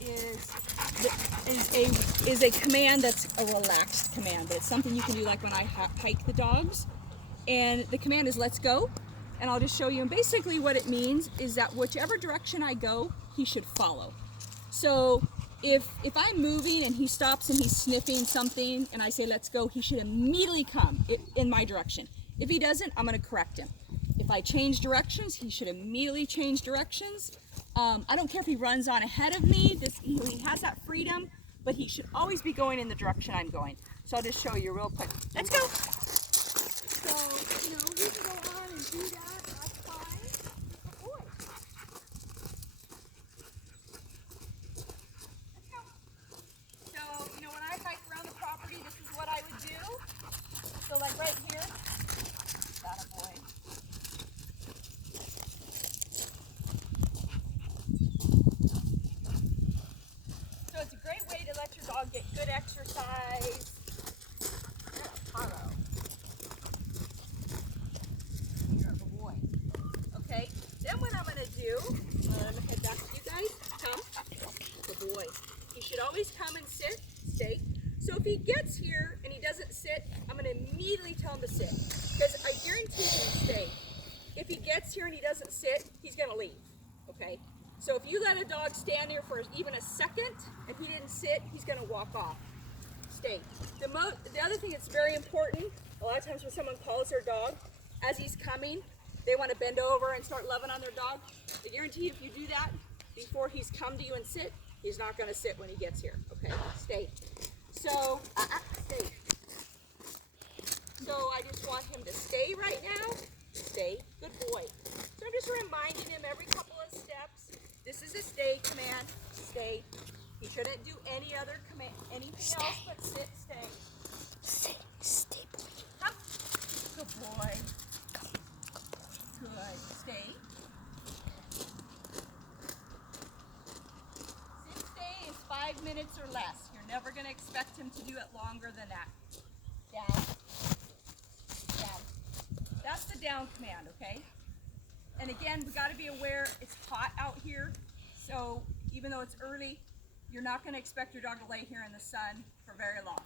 is a command that's a relaxed command, but it's something you can do like when I hike the dogs. And the command is let's go, and I'll just show you. And basically what it means is that whichever direction I go, he should follow. So if I'm moving and he stops and he's sniffing something and I say let's go, he should immediately come in my direction. If he doesn't, I'm going to correct him. If I change directions, he should immediately change directions. I don't care if he runs on ahead of me, he has that freedom, but he should always be going in the direction I'm going. So I'll just show you real quick. Let's go. So, you know, he can go on and do that, that's fine. Good boy. Let's go. So, you know, when I hike around the property, this is what I would do. So like right here, that a boy. So it's a great way to let your dog get good exercise. Taro. You're a good boy. Okay, then what I'm going to do, I'm going to head back to you guys. Come. Good boy. He should always come and sit, stay. So if he gets here and he doesn't sit, I'm going to immediately tell him to sit. Because I guarantee he'll stay. If he gets here and he doesn't sit, he's going to leave. Okay? So if you let a dog stand there for even a second, if he didn't sit, he's going to walk off. Stay. The other thing that's very important, a lot of times when someone calls their dog, as he's coming, they want to bend over and start loving on their dog. I guarantee you if you do that before he's come to you and sit, he's not going to sit when he gets here. Okay? Stay. So, stay. So I just want him to stay right now. Stay. Good boy. So I'm just reminding him every couple of steps. This is a stay command. Stay. He shouldn't do any other command, anything else but sit, stay. Stay, stay, boy. Come. Good boy. Good. Stay. Sit, stay is 5 minutes or less. You're never going to expect him to do it longer than that. Down. Down. That's the down command, okay? And again, we got to be aware it's hot out here. So even though it's early, you're not going to expect your dog to lay here in the sun for very long.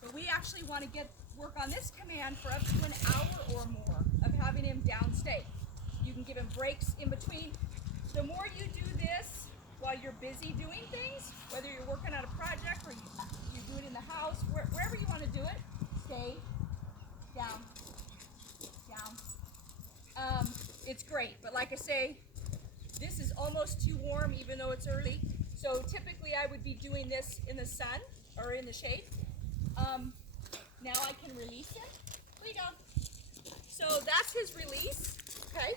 But we actually want to work on this command for up to an hour or more of having him down stay. You can give him breaks in between. The more you do this while you're busy doing things, whether you're working on a project or you do it in the house, wherever you want to do it, stay, down, down. It's great, but like I say, this is almost too warm even though it's early. So typically I would be doing this in the sun or in the shade. Now I can release him. Lay down. So that's his release, okay?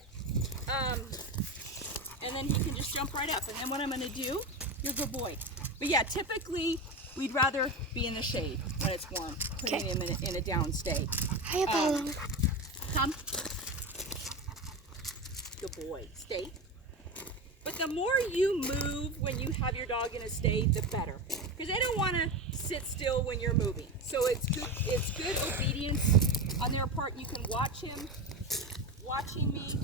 And then he can just jump right up. And then what I'm gonna do, you're a good boy. But yeah, typically we'd rather be in the shade when it's warm, putting him in a down stay. Hi, Apollo. Come. Good boy. Stay. But the more you move when you have your dog in a stay, the better. Because they don't want to sit still when you're moving. So it's good obedience on their part. You can watch him, watching me.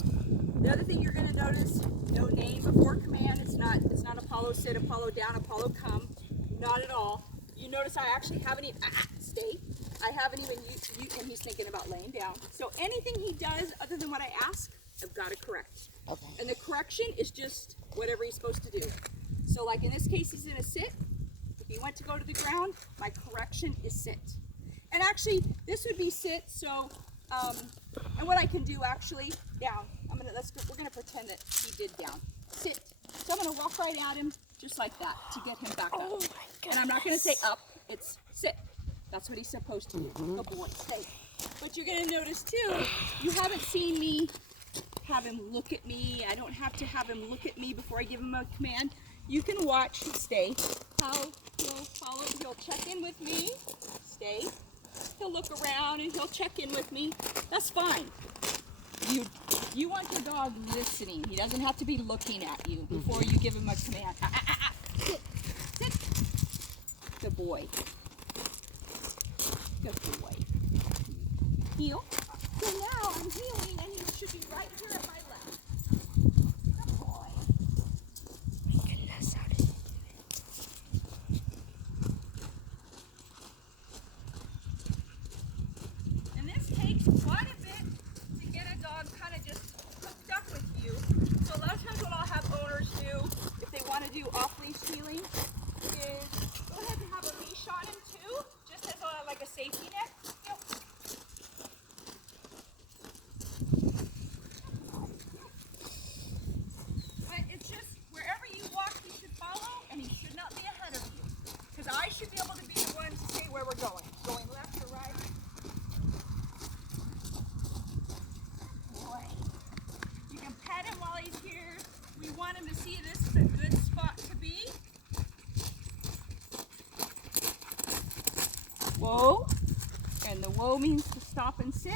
The other thing you're going to notice, no name before command. It's not Apollo sit, Apollo down, Apollo come. Not at all. You notice I actually haven't even, stay. I haven't even used, and he's thinking about laying down. So anything he does other than what I ask, I've got to correct. Okay. And the correction is just whatever he's supposed to do. So like in this case, he's in a sit. If he went to go to the ground, my correction is sit. And actually, this would be sit. So, and what I can do actually, down. We're gonna pretend that he did down. Sit. So I'm gonna walk right at him, just like that, to get him back up. Oh my goodness. And I'm not gonna say up. It's sit. That's what he's supposed to do. Good boy. Stay. But you're gonna notice too, you haven't seen me have him look at me. I don't have to have him look at me before I give him a command. You can watch, stay, how he'll follow, he'll check in with me, stay. He'll look around and he'll check in with me. That's fine. You want your dog listening. He doesn't have to be looking at you before you give him a command. Sit, sit. Good boy. Good boy. Heel. So now I'm healing and he should be right here at my left. Good boy. My goodness, how did you do it? off-leash healing is go ahead and have a leash on him too, just as like a safety net. Yep. But it's just wherever you walk, he should follow, and he should not be ahead of you. Because I should be able to be the one to say where we're going. Going left or right. Boy. You can pet him while he's here. We want him to see this is a good spot to be. Whoa. And the whoa means to stop and sit.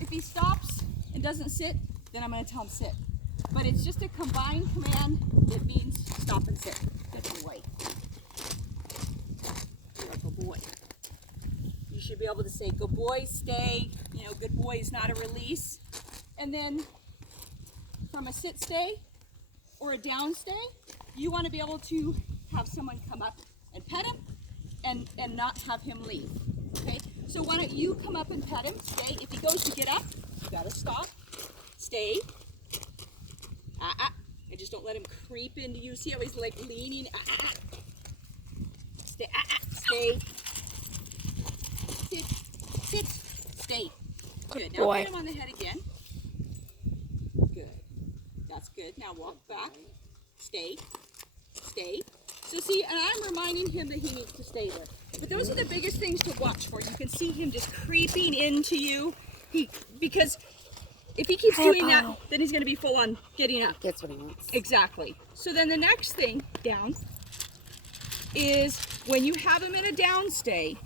If he stops and doesn't sit, then I'm going to tell him sit. But it's just a combined command that means stop and sit. Good boy. Good boy. You should be able to say, good boy, stay. You know, good boy is not a release. And then from a sit stay or a down stay, you want to be able to have someone come up and pet him and not have him leave. Okay? So why don't you come up and pet him, stay. If he goes to get up, you gotta stop, stay. And just don't let him creep into you. See how he's like leaning? Stay, stay. Sit, sit, stay. Good. Now put him on the head again. Good. That's good. Now walk back. Stay, stay. So see, and I'm reminding him that he needs to stay there. But those are the biggest things to watch for. You can see him just creeping into you. Because if he keeps doing that, then he's going to be full on getting up. That's what he wants. Exactly. So then the next thing down is when you have him in a down stay,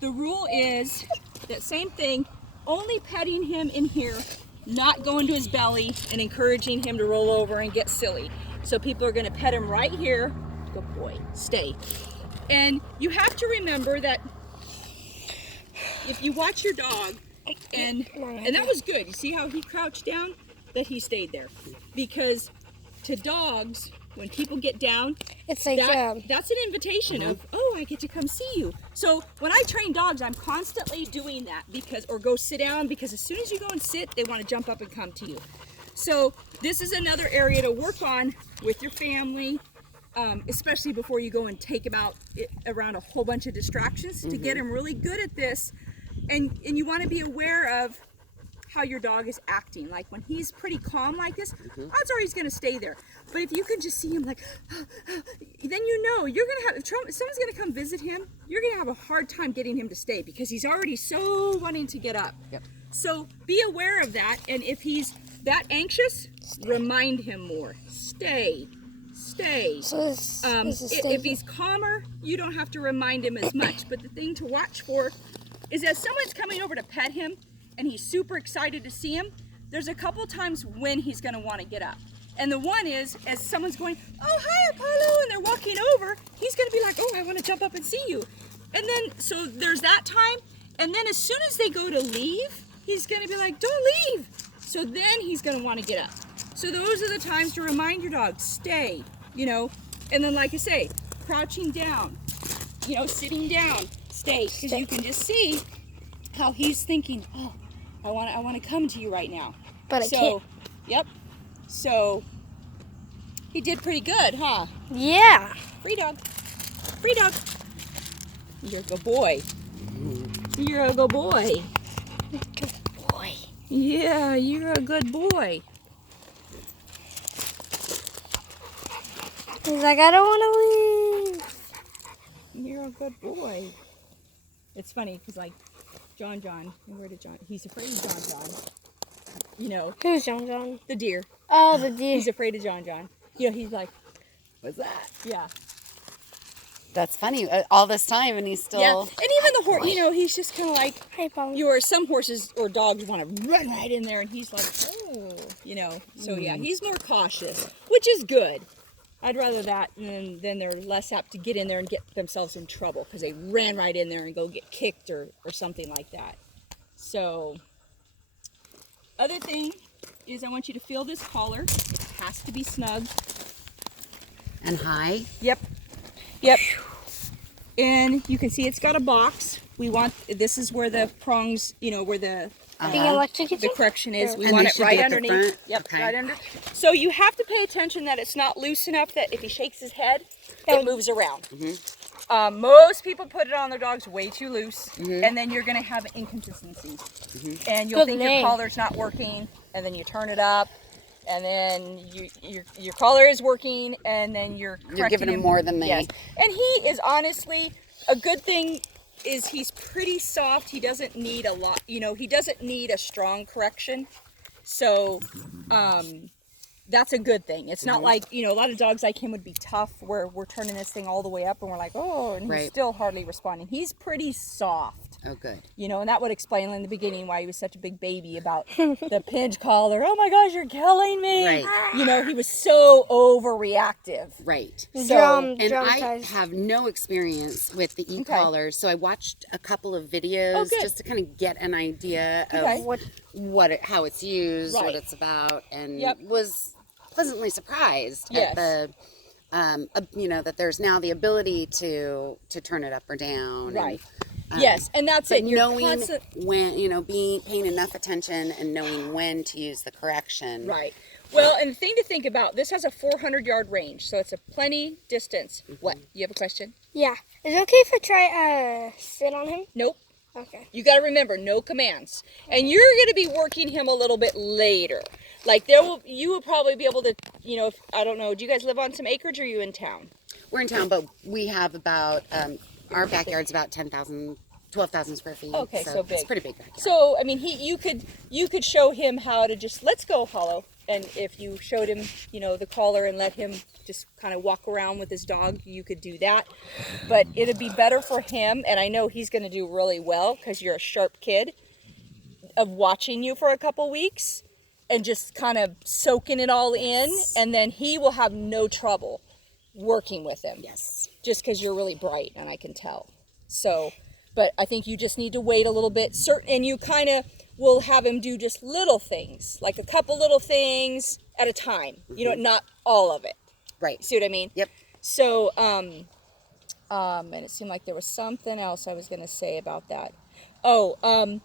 the rule is that same thing, only petting him in here, not going to his belly and encouraging him to roll over and get silly. So people are going to pet him right here. Good boy, stay. And you have to remember that if you watch your dog, and that was good. You see how he crouched down? That he stayed there. Because to dogs, when people get down, It's like that's an invitation of, oh, I get to come see you. So when I train dogs, I'm constantly doing that or go sit down, because as soon as you go and sit, they want to jump up and come to you. So this is another area to work on with your family, especially before you go and take them out around a whole bunch of distractions to get them really good at this. And you want to be aware of how your dog is acting. Like when he's pretty calm like this, odds are he's going to stay there. But if you can just see him like, then you know you're going to have, if someone's going to come visit him, you're going to have a hard time getting him to stay because he's already so wanting to get up. Yep. So be aware of that. And if he's that anxious, remind him more. Stay. Stay. So If he's calmer, you don't have to remind him as much. But the thing to watch for is as someone's coming over to pet him and he's super excited to see him, there's a couple times when he's going to want to get up. And the one is, as someone's going, oh, hi, Apollo, and they're walking over, he's going to be like, oh, I want to jump up and see you. And then, so there's that time. And then as soon as they go to leave, he's going to be like, don't leave. So then he's going to want to get up. So those are the times to remind your dog, stay, you know. And then, like I say, crouching down, you know, sitting down, stay. Because you can just see how he's thinking, oh, I want to come to you right now. But I can't. Yep. So he did pretty good, huh? Yeah. Free dog. Free dog. You're a good boy. You're a good boy. Good boy. Yeah, you're a good boy. He's like, I don't want to leave. You're a good boy. It's funny because like John, where did John? He's afraid of John. You know. Who's John? The deer. Oh, the deer. He's afraid of John. You know, he's like, What's that? yeah. That's funny. All this time and he's still... Yeah, and even the horse, you know, he's just kind of like, Hey, Paul. some horses or dogs want to run right in there, and he's like, oh, you know. So yeah, he's more cautious, which is good. I'd rather that than they're less apt to get in there and get themselves in trouble because they ran right in there and go get kicked or something like that. So, other thing is I want you to feel this collar. It has to be snug. And high. Yep. And you can see it's got a box. This is where the prongs, you know, where the The correction is. We And want they it should right be at the underneath. front? Yep, Okay. right under. So you have to pay attention that it's not loose enough that if he shakes his head, it moves around. Most people put it on their dogs way too loose, and then you're going to have inconsistencies. And you'll think your collar's not working, and then you turn it up, and then your collar is working, and then you're giving him more than they. Yes. And he is honestly, a good thing is he's pretty soft. He doesn't need a lot, he doesn't need a strong correction. So, that's a good thing. It's not like, a lot of dogs like him would be tough where we're turning this thing all the way up and we're like, oh, and he's still hardly responding. He's pretty soft. Oh, good. And that would explain in the beginning why he was such a big baby about the pinch collar. Oh my gosh, you're killing me. Right. He was so overreactive. Right. So, and I have no experience with the e-collars, so I watched a couple of videos just to kind of get an idea of how it's used, what it's about, and was pleasantly surprised at the that there's now the ability to turn it up or down. Right. Yes, and that's it. You're knowing when, paying enough attention and knowing when to use the correction. Right. Well, and the thing to think about, this has a 400-yard range, so it's a plenty distance. What? You have a question? Yeah. Is it okay if I try sit on him? Nope. Okay. You got to remember, no commands. And you're going to be working him a little bit later. Like you will probably be able to, I don't know, do you guys live on some acreage or are you in town? We're in town, but we have about, our backyard's about 12,000 square feet. Okay, so big. It's a pretty big backyard. So, I mean, you could show him how to just, let's go, Hollow. And if you showed him, the collar and let him just kind of walk around with his dog, you could do that. But it'd be better for him, and I know he's going to do really well because you're a sharp kid, of watching you for a couple weeks and just kind of soaking it all in, and then he will have no trouble working with him. Yes. Just because you're really bright, and I can tell. So, but I think you just need to wait a little bit. And you kind of will have him do just little things, like a couple little things at a time. Not all of it. Right. See what I mean? Yep. So, and it seemed like there was something else I was going to say about that. Oh,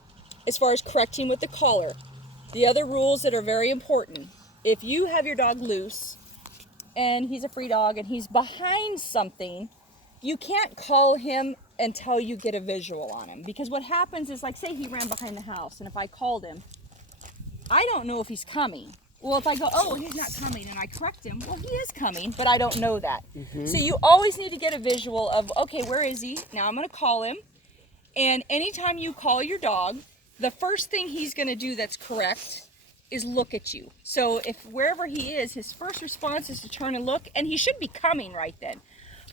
as far as correcting with the collar, the other rules that are very important. If you have your dog loose and he's a free dog and he's behind something, you can't call him until you get a visual on him. Because what happens is, like, say he ran behind the house, and if I called him, I don't know if he's coming. Well, if I go, oh, he's not coming, and I correct him, well, he is coming, but I don't know that. So you always need to get a visual of, okay, where is he? Now I'm going to call him. And anytime you call your dog, the first thing he's going to do that's correct is look at you. So if wherever he is, his first response is to turn and look, and he should be coming right then.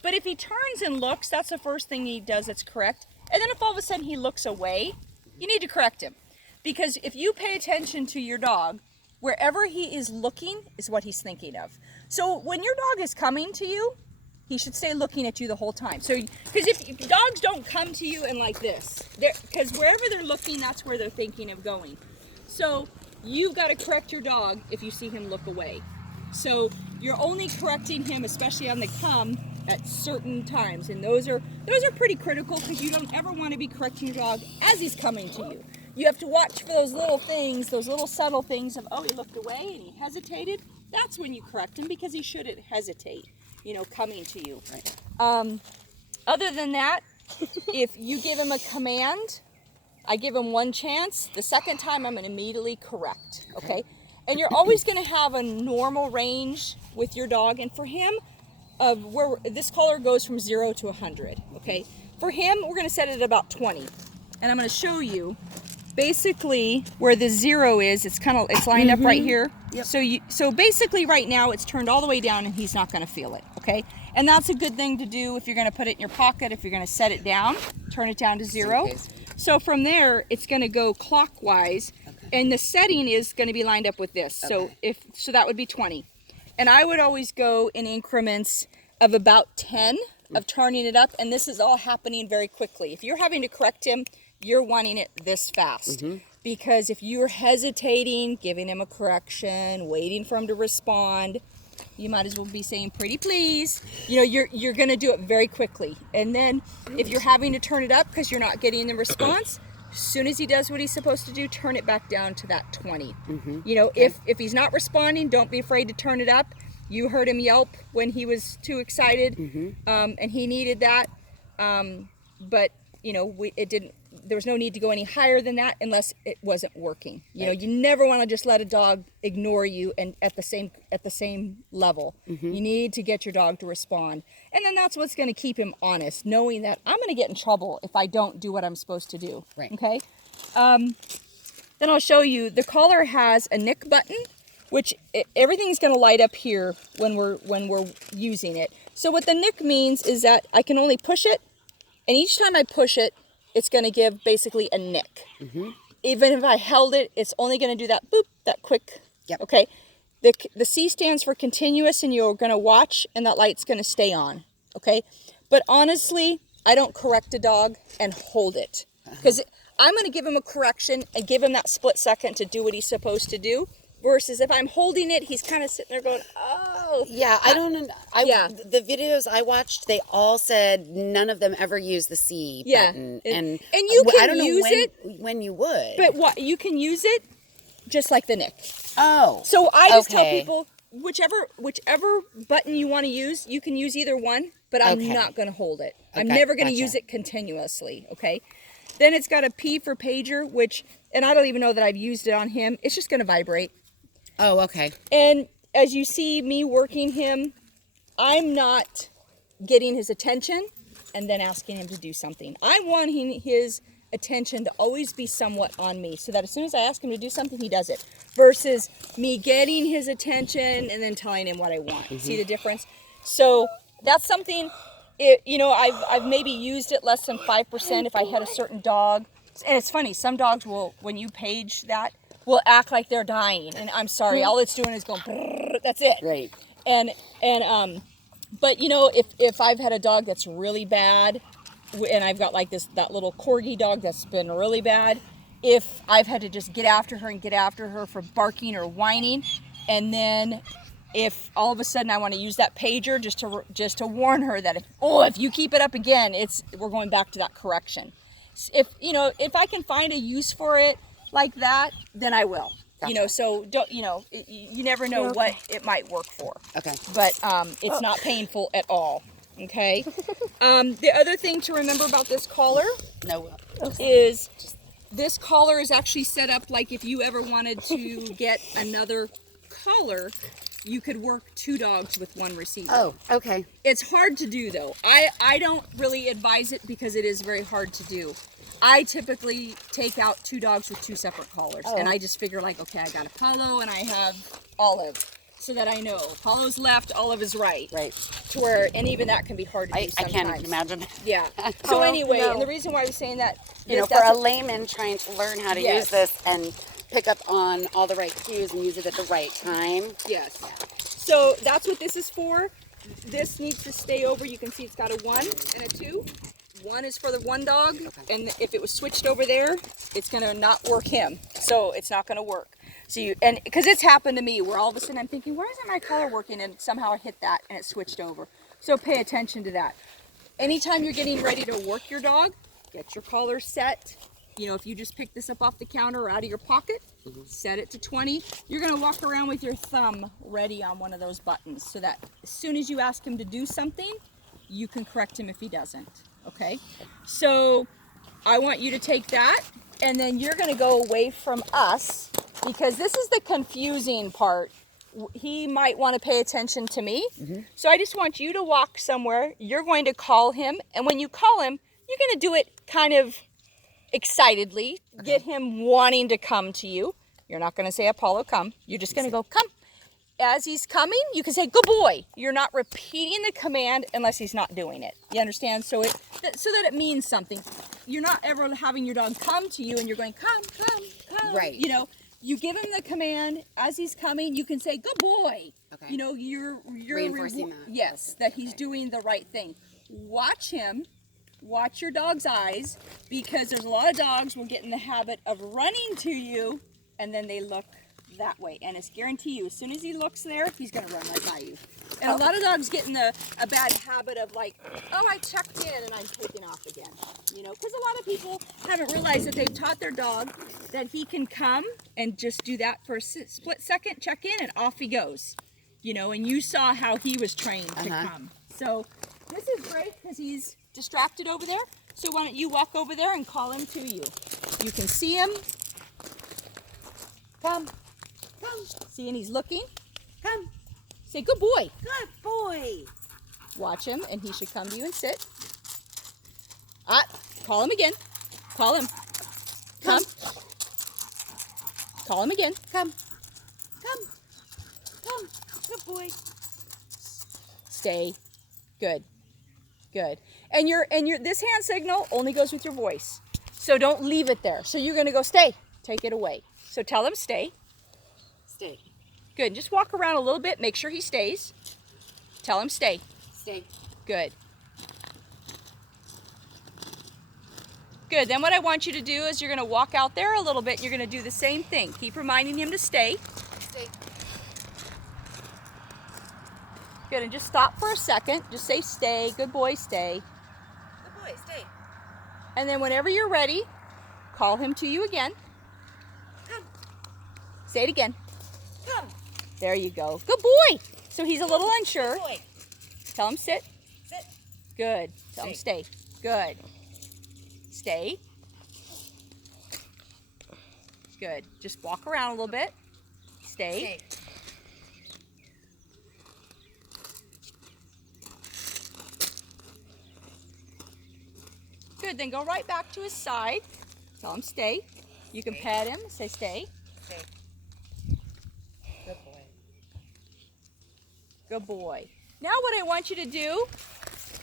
But if he turns and looks, that's the first thing he does that's correct. And then if all of a sudden he looks away, you need to correct him. Because if you pay attention to your dog, wherever he is looking is what he's thinking of. So when your dog is coming to you, he should stay looking at you the whole time. So, because if dogs don't come to you and like this, because wherever they're looking, that's where they're thinking of going. So you've got to correct your dog if you see him look away. So you're only correcting him, especially on the come, at certain times, and those are pretty critical, because you don't ever want to be correcting your dog as he's coming to you. You have to watch for those little things, those little subtle things of, oh, he looked away and he hesitated. That's when you correct him, because he shouldn't hesitate, coming to you. Right. Other than that, if you give him a command, I give him one chance. The second time, I'm going to immediately correct. Okay? And you're always going to have a normal range with your dog, and for him, where this collar goes from 0 to 100, okay? For him, we're going to set it at about 20. And I'm going to show you basically where the 0 is. It's lined up right here. Yep. So basically right now it's turned all the way down and he's not going to feel it, okay? And that's a good thing to do if you're going to put it in your pocket. If you're going to set it down, turn it down to 0. So from there, it's going to go clockwise, and the setting is going to be lined up with this. Okay. So that would be 20. And I would always go in increments of about 10 of turning it up, and this is all happening very quickly. If you're having to correct him, you're wanting it this fast. Because if you're hesitating, giving him a correction, waiting for him to respond, you might as well be saying, pretty please. You're going to do it very quickly. And then if you're having to turn it up because you're not getting the response, as soon as he does what he's supposed to do, turn it back down to that 20. If he's not responding, don't be afraid to turn it up. You heard him yelp when he was too excited, and he needed that. But you know, it didn't. There was no need to go any higher than that unless it wasn't working. You know, you never want to just let a dog ignore you and at the same level. You need to get your dog to respond, and then that's what's going to keep him honest, knowing that I'm going to get in trouble if I don't do what I'm supposed to do. Right. Okay. Then I'll show you. The collar has a nick button, which everything's going to light up here when we're using it. So what the nick means is that I can only push it, and each time I push it, it's going to give basically a nick. Even if I held it, it's only going to do that boop, that quick. Yep. Okay. The C stands for continuous, and you're going to watch, and that light's going to stay on. Okay. But honestly, I don't correct a dog and hold it, because I'm going to give him a correction and give him that split second to do what he's supposed to do. Versus if I'm holding it, he's kind of sitting there going, oh. Yeah, the videos I watched, they all said none of them ever use the C button. And you can I don't know use it when you would. But you can use it just like the nick. Oh. So I just tell people, whichever button you want to use, you can use either one, but I'm not going to hold it. I'm never going to use it continuously, okay? Then it's got a P for pager, and I don't even know that I've used it on him. It's just going to vibrate. Oh, okay. And as you see me working him, I'm not getting his attention and then asking him to do something. I want his attention to always be somewhat on me, so that as soon as I ask him to do something, he does it. Versus me getting his attention and then telling him what I want. See the difference? So that's something, I've maybe used it less than 5% if I had a certain dog. And it's funny, some dogs will, when you page that, will act like they're dying, and I'm sorry, all it's doing is going brrr, that's it. Right. But if I've had a dog that's really bad, and I've got like that little corgi dog that's been really bad, if I've had to just get after her for barking or whining, and then if all of a sudden I want to use that pager just to warn her that if you keep it up again, we're going back to that correction. If I can find a use for it like that, then I will. Gotcha. So don't, you never know what it might work for. Okay. But it's not painful at all. Okay. The other thing to remember about this collar is this collar is actually set up like if you ever wanted to get another collar, you could work 2 dogs with 1 receiver. Oh, okay. It's hard to do though. I don't really advise it because it is very hard to do. I typically take out 2 dogs with 2 separate collars, and I just figure like, okay, I got Apollo and I have Olive, so that I know Apollo's left, Olive is right. Right. And even that can be hard to do sometimes. I can't imagine. Yeah. So anyway, and the reason why I was saying that, for a layman trying to learn how to use this and pick up on all the right cues and use it at the right time. Yes. So that's what this is for. This needs to stay over. You can see it's got a 1 and a 2. 1 is for the 1 dog, and if it was switched over there, it's gonna not work him. So it's not gonna work. So because it's happened to me where all of a sudden I'm thinking, why isn't my collar working? And somehow I hit that and it switched over. So pay attention to that. Anytime you're getting ready to work your dog, get your collar set. If you just pick this up off the counter or out of your pocket, set it to 20. You're gonna walk around with your thumb ready on one of those buttons, so that as soon as you ask him to do something, you can correct him if he doesn't. Okay, so I want you to take that, and then you're going to go away from us, because this is the confusing part. He might want to pay attention to me, so I just want you to walk somewhere. You're going to call him, and when you call him, you're going to do it kind of excitedly, get him wanting to come to you. You're not going to say, Apollo, come. You're just going to go, come. As he's coming, you can say, good boy. You're not repeating the command unless he's not doing it. You understand? So that it means something. You're not ever having your dog come to you and you're going, come. Right. You give him the command as he's coming. You can say, good boy. Okay. You're reinforcing that. Yes, that he's doing the right thing. Watch him. Watch your dog's eyes, because there's a lot of dogs will get in the habit of running to you, and then they look that way, and it's guarantee you as soon as he looks there, he's going to run right by you. And a lot of dogs get in a bad habit of like, oh, I checked in and I'm taking off again, because a lot of people haven't realized that they've taught their dog that he can come and just do that for a split second, check in, and off he goes. you know, and you saw how he was trained to come. So this is great because he's distracted over there. So why don't you walk over there and call him to you. You can see him. Come. Come. See, and he's looking. Come. Say, good boy. Good boy. Watch him, and he should come to you and sit. Call him again. Call him. Come. Call him again. Come. Come. Come. Good boy. Stay. Good. Good. And your this hand signal only goes with your voice. So don't leave it there. So you're going to go stay. Take it away. So tell him stay. Stay. Good. Just walk around a little bit. Make sure he stays. Tell him stay. Stay. Good. Good. Then what I want you to do is you're going to walk out there a little bit and you're going to do the same thing. Keep reminding him to stay. Stay. Good. And just stop for a second. Just say stay. Good boy, stay. Good boy, stay. And then whenever you're ready, call him to you again. Come. Say it again. Come. There you go. Good boy. So he's a little unsure. Good boy. Tell him sit. Sit. Good. Tell him stay. Good. Stay. Good. Just walk around a little bit. Stay. Stay. Good. Then go right back to his side. Tell him stay. You can pet him. Say stay. Stay. Good boy. Good boy. Now what I want you to do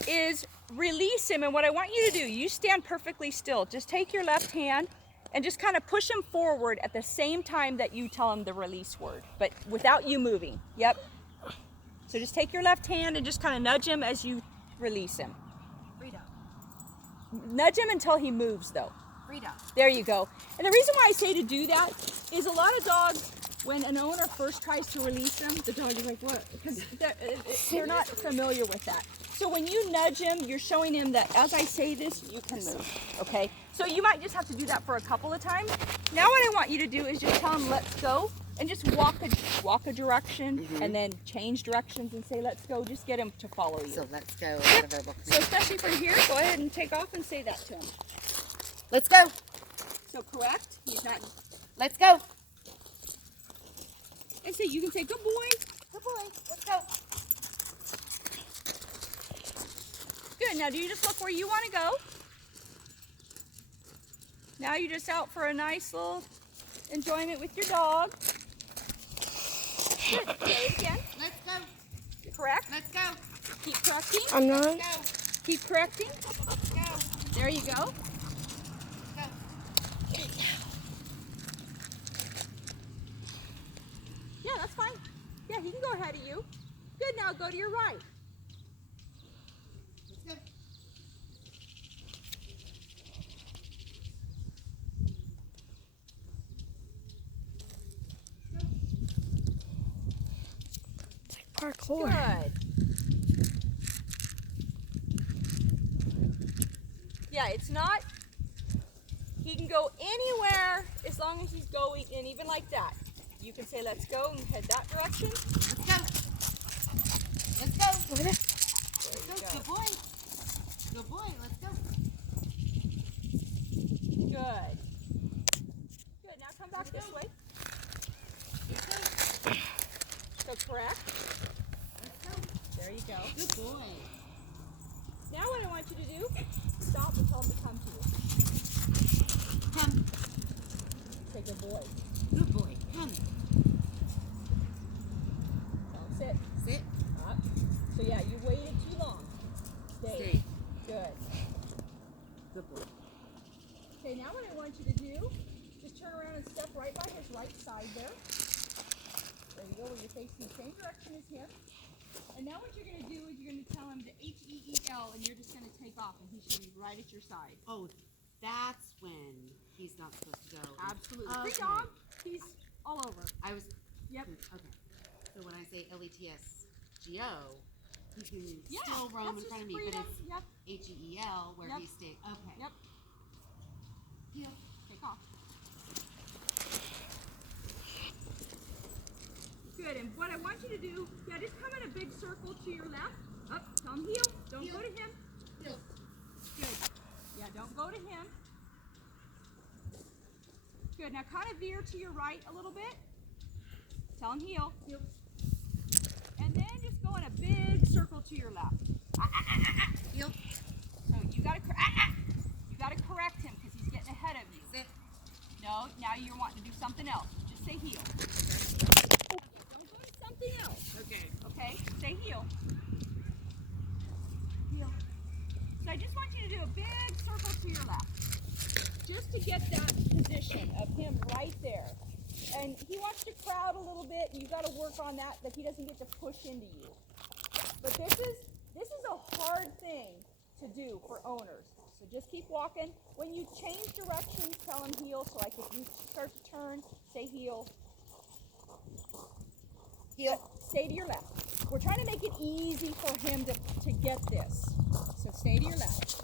is release him, and what I want you to do, you stand perfectly still. Just take your left hand and just kind of push him forward at the same time that you tell him the release word, but without you moving. Yep. So just take your left hand and just kind of nudge him as you release him. Freedom. Nudge him until he moves though. Freedom. There you go. And the reason why I say to do that is a lot of dogs, when an owner first tries to release them, the dog is like, what? Because they're not familiar with that. So when you nudge him, you're showing him that as I say this, you can move, okay? So you might just have to do that for a couple of times. Now what I want you to do is just tell him, let's go, and just walk a direction, and then change directions and say, let's go. Just get him to follow you. So let's go. Is that a verbal command? So especially from here, go ahead and take off and say that to him. Let's go. So correct, he's not, Let's go. and so you can say, good boy. Good boy. Let's go. Good. Now do you just look where you want to go? Now you're just out for a nice little enjoyment with your dog. Good. Say it again. Let's go. Correct. Let's go. Keep correcting. I'm not. Go. Keep correcting. Let's go. There you go. Go. Yeah, that's fine. Yeah, he can go ahead of you. Good. Now go to your right. Let's go. It's like parkour. Good. Yeah, it's not, he can go anywhere as long as he's going, and even like that. You can say, let's go, and head that direction. Let's go. Let's go. There Let's you go. go. Good boy. Good boy. Let's go. Good. Good, now come back this way. So correct. Let's go. There you go. Good boy. Now what I want you to do, stop and tell him to come to you. Come. Say good boy. Good boy. Come. Tell him sit. Sit. Up. So yeah, you waited too long. Stay. Stay. Good. Good boy. Okay, now what I want you to do, just turn around and step right by his right side there. There you go, where you're facing the same direction as him. And now what you're going to do is you're going to tell him to H-E-E-L, and you're just going to take off, and he should be right at your side. Oh, that's when he's not supposed to go. Absolutely. Okay. Free dog, he's all over. I was. Yep. Okay. So when I say L-E-T-S-G-O, he can Yeah, still roam that's in front of his me, but freedom. it's Yep, H-E-E-L where Yep. he stays. Okay. yep. Yeah. Take off. Good. And what I want you to do, yeah, just come in a big circle to your left. Up. Tell him heel. Don't go to him. Heel. Good. Yeah, don't go to him. Good. Now kind of veer to your right a little bit. Tell him heel. Heel. And then just go in a big circle to your left. Heel. So you gotta correct him because he's getting ahead of you. Sit. No, now you're wanting to do something else. Just say heel. Don't go to something else. Okay. Okay? Say heel. Heel. So I just want you to do a big circle to your left. Just to get that position of him right there. And he wants to crowd a little bit, and you got to work on that he doesn't get to push into you. But this is a hard thing to do for owners. So just keep walking. When you change directions, tell him heel. So like if you start to turn, say heel. Heel. Stay to your left. We're trying to make it easy for him to get this. So stay to your left.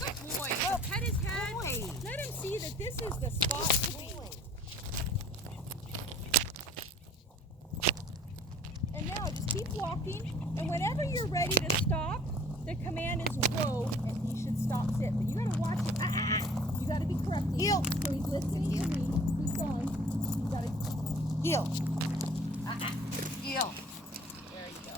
Good boy. Oh, pet his head. Boy. Let him see that this is the spot to be. And now just keep walking. And whenever you're ready to stop, the command is whoa, and he should stop sit. But you gotta watch it. You gotta be correcting. Heel. So he's listening to me. Keep going. You gotta Heel. Heel. There you go.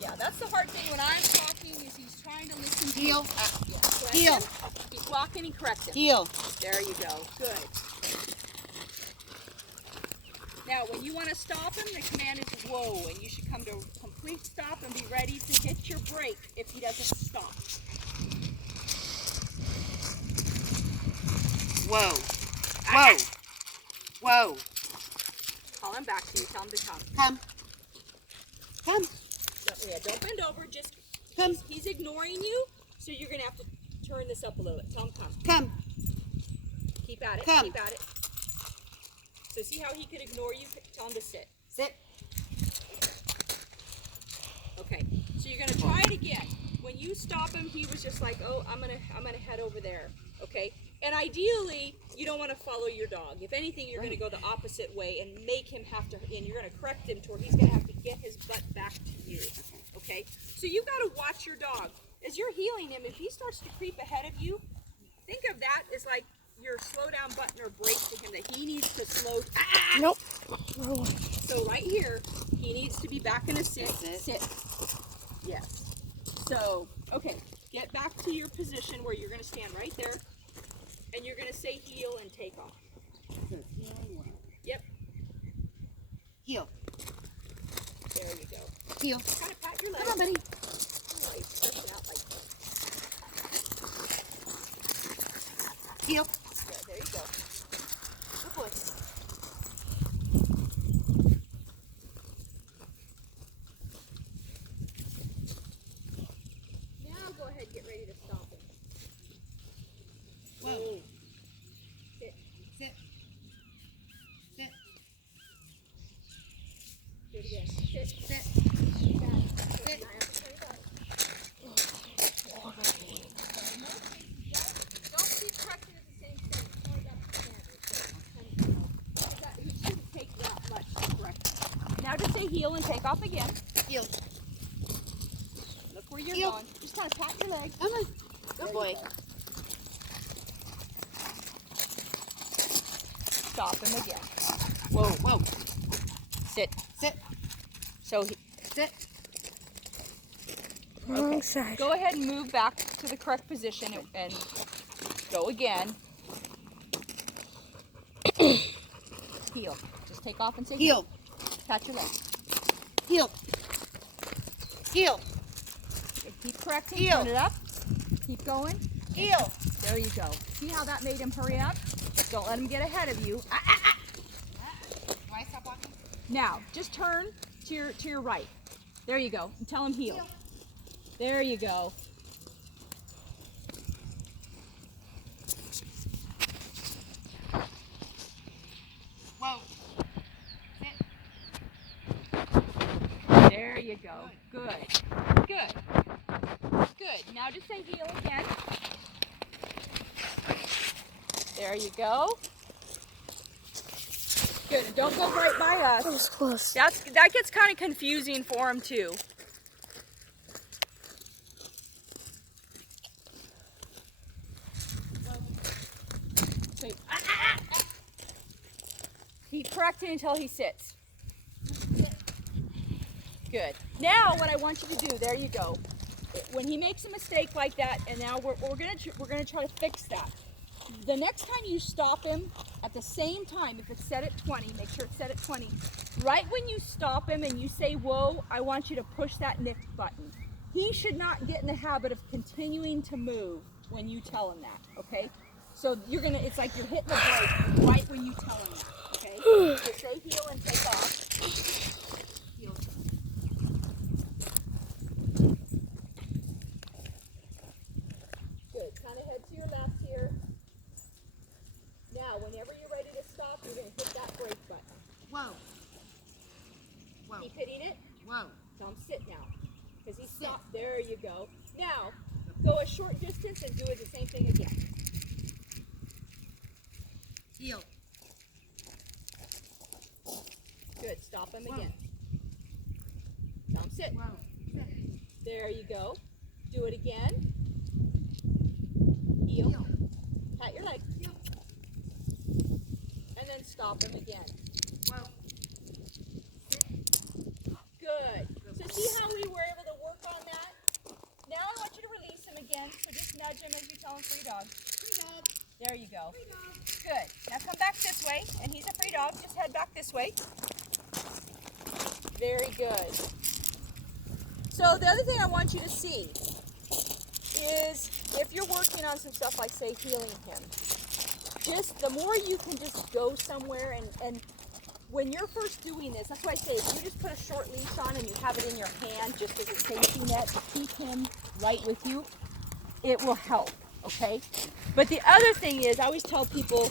Yeah, that's the hard thing when I'm talking is he's trying to listen to Heel. Yeah, correct Heel. him. Keep walking and correct him. Heel. There you go. Good. Now, when you want to stop him, the command is whoa, and you should come to a complete stop and be ready to hit your brake if he doesn't stop. Whoa. Whoa. Whoa. Call him back to you. Tell him to come. Come. Come. Don't bend over. Just Come. he's ignoring you, so you're going to have to turn this up a little bit. Tell him come. Come. Keep at it. Come. Keep at it. So see how he could ignore you? Tell him to sit. Sit. Okay. So you're gonna try it again. When you stop him, he was just like, "Oh, I'm gonna head over there." Okay. And ideally, you don't want to follow your dog. If anything, you're gonna go the opposite way and make him have to. And you're gonna correct him to where he's gonna have to get his butt back to you. Okay. So you gotta watch your dog as you're healing him. If he starts to creep ahead of you, think of that as like your slow down button or brake to him that he needs to slow. Nope. So right here, he needs to be back in a sit. Sit. Yes. So, okay, get back to your position where you're going to stand right there, and you're going to say heel and take off. Yep. Heel. There you go. Heel. Kind of pat your leg. Come on, buddy. Oh, you stretch it out like this. Heel. Yeah, there you go. Good boy. Now go ahead and get ready to stop him. Whoa. Sit. Sit. Sit. Do it again. Sit. Sit. Sit. Don't keep correcting at the same thing. Slow down the standard. He shouldn't take that much to correct. Now just say heel and take off again. Heel. Look where you're Heel. going. Just kind of pat your leg. Come on. Good boy. Stop him again. Whoa. Whoa. Sit. Sit. So Sit. Wrong side. go ahead and move back to the correct position and go again. Heel. Just take off and say Heel. Pat your leg. Heel. Heel. Okay, keep correcting. Heel. Turn it up. Keep going. Heel. There you go. See how that made him hurry up? Don't let him get ahead of you. Do I stop walking? Now, just turn to your right. There you go. And tell him heel. There you go. Whoa. Sit. There you go. Good. Good. Good. Now just say heel again. There you go. Good. And don't go right by us. That was close. That gets kind of confusing for him too. Keep correcting until he sits. Good. Now what I want you to do, there you go. When he makes a mistake like that, and now we're gonna try to fix that. The next time you stop him, at the same time, if it's set at 20, make sure it's set at 20. Right when you stop him and you say, whoa, I want you to push that nick button. He should not get in the habit of continuing to move when you tell him that, okay? So it's like you're hitting the brake right when you tell him that, okay? So say heel and take off. Heel. Good, kind of head to your left here. Now, whenever you're ready to stop, you're going to hit that brake button. Whoa. Whoa. Keep hitting it. Whoa. Tell him sit now. Because he stopped. There you go. Now, go a short distance and do it the same thing again. Heel. Good. Stop him again. Tell him sit. Whoa. There you go. Do it again. Heel. Pat your leg. Heel. And then stop him again. Whoa. Good. So see how we were able to work on that? Now I want you to release him again. So just nudge him as you tell him free dog. Free dog. There you go. Free dog. Good. Now come back this way. And he's a free dog. Just head back this way. Very good. So the other thing I want you to see is if you're working on some stuff like, say, healing him, just the more you can just go somewhere and when you're first doing this, that's why I say if you just put a short leash on and you have it in your hand just as a safety net to keep him right with you, it will help, okay? But the other thing is, I always tell people,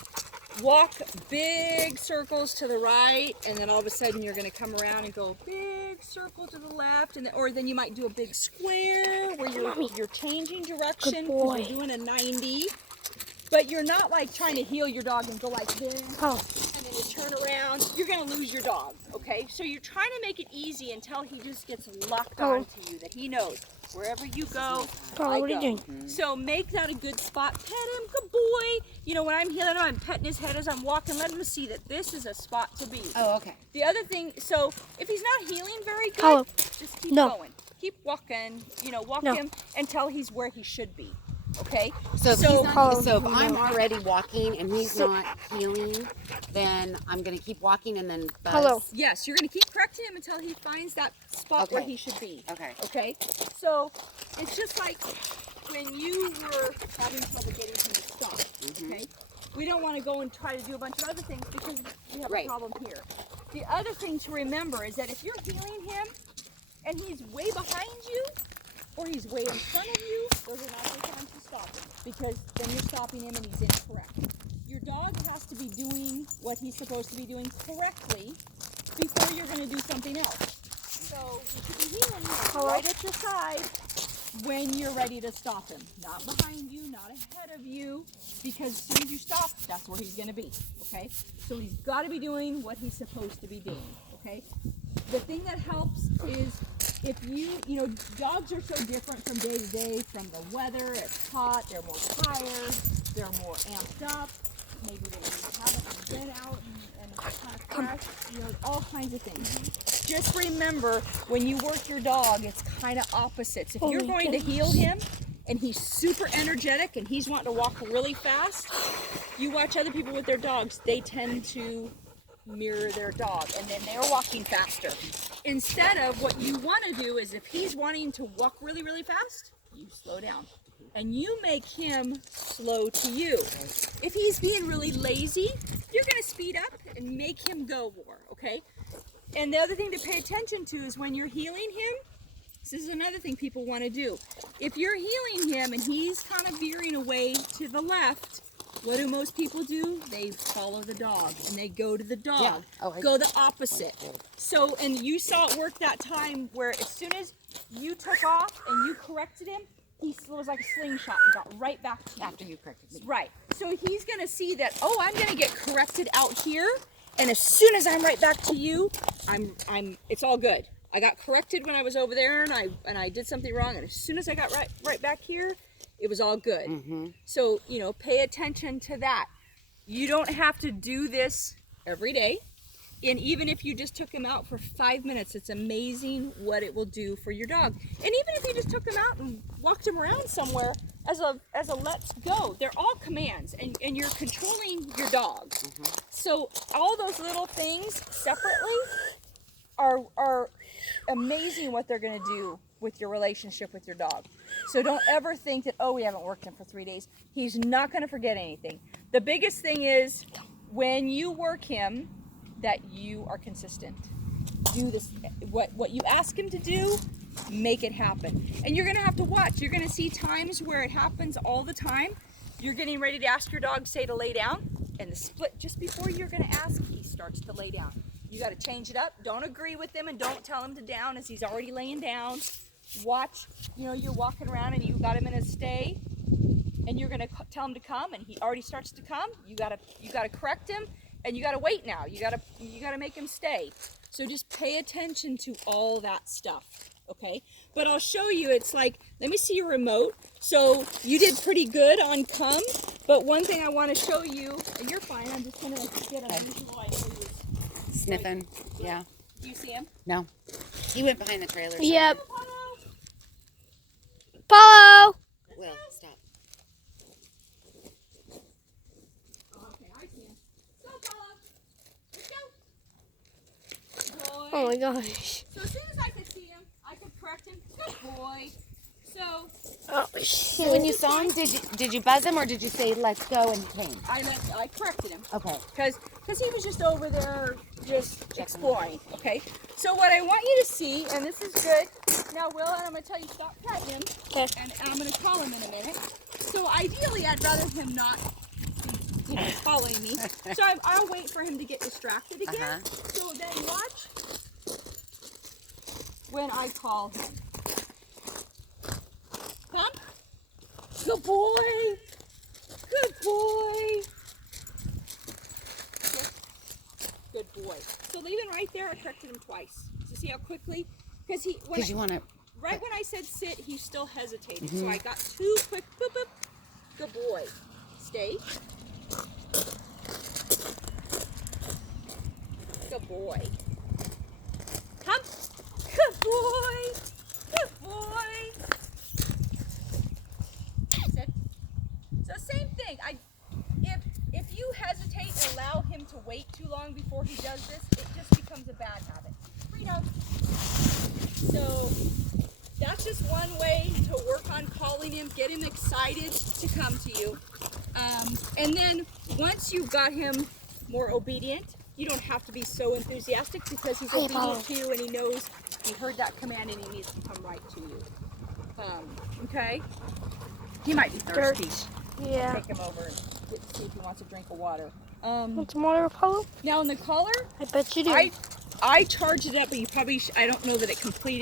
walk big circles to the right, and then all of a sudden you're going to come around and go big circle to the left, and or then you might do a big square where you're changing direction because you're doing a 90. But you're not like trying to heel your dog and go like this, and then you turn around. You're going to lose your dog, okay? So you're trying to make it easy until he just gets locked onto you, that he knows wherever you go, I what are you go. doing? So make that a good spot. Pet him, good boy. You know, when I'm healing him, I'm petting his head as I'm walking, letting him see that this is a spot to be. Oh, okay. The other thing, so if he's not healing very good, just keep going. Keep walking, you know, walk him until he's where he should be. Okay. So if I'm already walking and he's not healing, then I'm gonna keep walking and then buzz. Yes, you're gonna keep correcting him until he finds that spot where he should be. Okay. Okay. So it's just like when you were having trouble getting him to stop. Okay. We don't want to go and try to do a bunch of other things because we have a problem here. The other thing to remember is that if you're healing him and he's way behind you, or he's way in front of you, those are not the times to stop him, because then you're stopping him and he's incorrect. Your dog has to be doing what he's supposed to be doing correctly before you're going to do something else. So you should be healing him right at your side when you're ready to stop him. Not behind you, not ahead of you, because as soon as you stop, that's where he's going to be, okay? So he's got to be doing what he's supposed to be doing, okay? The thing that helps is if you know, dogs are so different from day to day, from the weather, it's hot, they're more tired, they're more amped up, maybe they haven't been out and kind of fresh, you know, all kinds of things. Just remember, when you work your dog, it's kind of opposites. If you're going to heal him and he's super energetic and he's wanting to walk really fast, you watch other people with their dogs, they tend to mirror their dog and then they're walking faster. Instead of what you want to do is if he's wanting to walk really, really fast, you slow down. And you make him slow to you. If he's being really lazy, you're going to speed up and make him go more, okay? And the other thing to pay attention to is when you're healing him, this is another thing people want to do. If you're healing him and he's kind of veering away to the left, what do most people do? They follow the dog and they go to the dog. Go the opposite. So, and you saw it work that time where as soon as you took off and you corrected him, he was like a slingshot and got right back to you. After you corrected me. Right. so he's going to see that, oh, I'm going to get corrected out here. And as soon as I'm right back to you, it's all good. I got corrected when I was over there and I did something wrong. And as soon as I got right back here, it was all good. So, you know, pay attention to that. You don't have to do this every day. And even if you just took him out for 5 minutes, it's amazing what it will do for your dog. And even if you just took him out and walked him around somewhere as a let's go, they're all commands, and you're controlling your dog. So all those little things separately are amazing what they're going to do with your relationship with your dog. So don't ever think that, oh, we haven't worked him for 3 days. He's not going to forget anything. The biggest thing is when you work him, that you are consistent. Do this, what you ask him to do, make it happen. And you're gonna have to watch. You're gonna see times where it happens all the time. You're getting ready to ask your dog, say, to lay down, and the split just before you're gonna ask, he starts to lay down. You gotta change it up. Don't agree with him and don't tell him to down as he's already laying down. Watch, you know, you're walking around and you got him in a stay, and you're gonna tell him to come, and he already starts to come. You gotta correct him. And you gotta wait now. You gotta make him stay. So just pay attention to all that stuff, okay? But I'll show you. It's like, let me see your remote. So you did pretty good on come, but one thing I want to show you, and you're fine. I'm just gonna get a visual idea. Sniffing, yeah. Do you see him? No, he went behind the trailer. Yep. Follow. Will, stop. Oh my gosh. So as soon as I could see him, I could correct him. Good boy. So. Oh, So when you saw him, did you buzz him or did you say let's go and he came? I corrected him. Okay. Because he was just over there just exploring. Okay. So what I want you to see, and this is good. Now, Will, and I'm going to tell you stop petting him. Okay. And I'm going to call him in a minute. So ideally, I'd rather him not, you know, following me. So I'll wait for him to get distracted again. So then watch when I call him. Come. Good boy. Good boy. Good boy. So leave him right there. I corrected him twice. So see how quickly? Because you want to. Right when I said sit, he still hesitated. So I got 2 quick. Boop, boop. Good boy. Stay. Good boy. Come. Good boy. Good boy. Sit. So same thing. If you hesitate and allow him to wait too long before he does this, it just becomes a bad habit. Freedom. So that's just one way to work on calling him, get him excited to come to you. And then once you've got him more obedient, you don't have to be so enthusiastic because he's obedient to you and he knows he heard that command and he needs to come right to you. Okay? He might be thirsty. Yeah. Take him over and see if he wants a drink of water. Want some water, Apollo? Now in the collar, I bet you do. I charged it up, but you probably, I don't know that it completed.